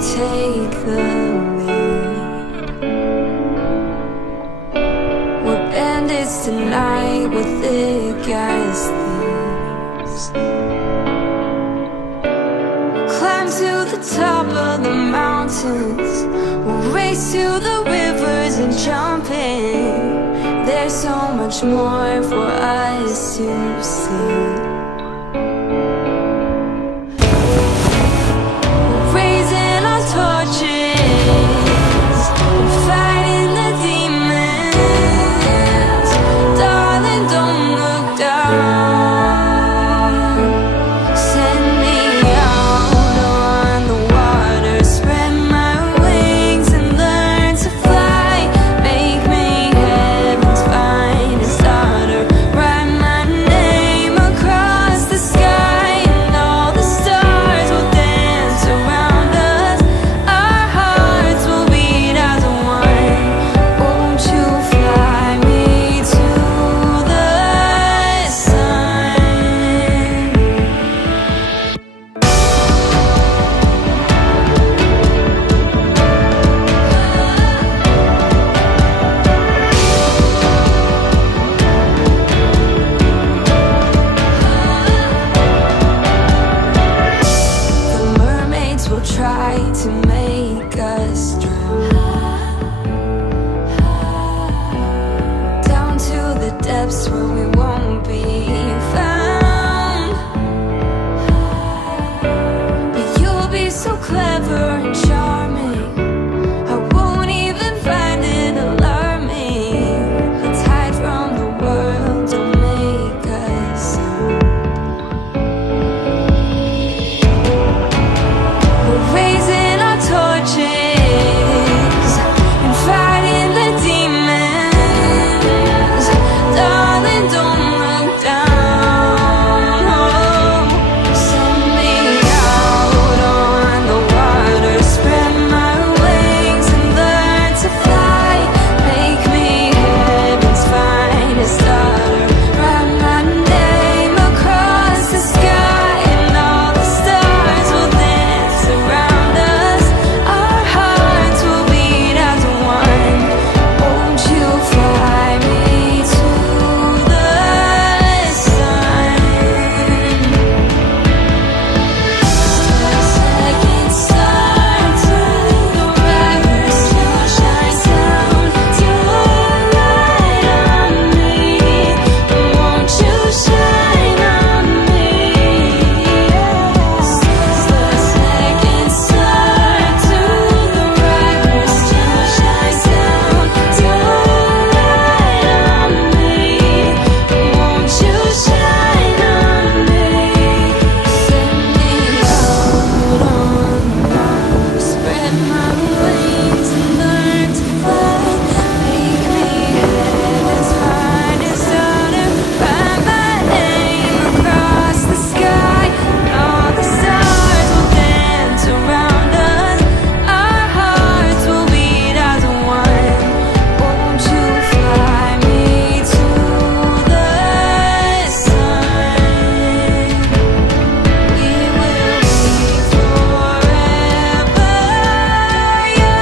take the lead. We're bandits tonight with thick as thieves. Climb to the top of the mountains, we'll race to the rivers and jump in. There's so much more for us to see. Torches, fighting the demons. Darling, don't look down. Send me out on the water, spread my wings and learn to fly. Make me heaven's finest daughter. Write my name across the sky, and all the stars will dance around us. Try to make us drown down to the depths where we won't be found. But you'll be so clever and charming, I won't even find it alarming. Let's hide from the world, don't make us sound. Raising our torches and fighting the demons. Darling, don't look down. Oh, send me out on the water, spread my wings and learn to fly. Make me heaven's finest daughter. Write my name across the sky, and all the stars will dance around us. Our hearts will beat as one. Won't you fly me to the sun? Second star to the rising still shines down. Your light on me, won't you shine on me? Yes. The second star to the rising still shines down. Your light on me, won't you shine on me? Send me out on the water, spread my wings and learn to fly. Make me heaven's finest daughter. Write my name across the sky, and all the stars will dance around us. Our hearts will beat as one. Won't you fly me to the sun? We will be forever young.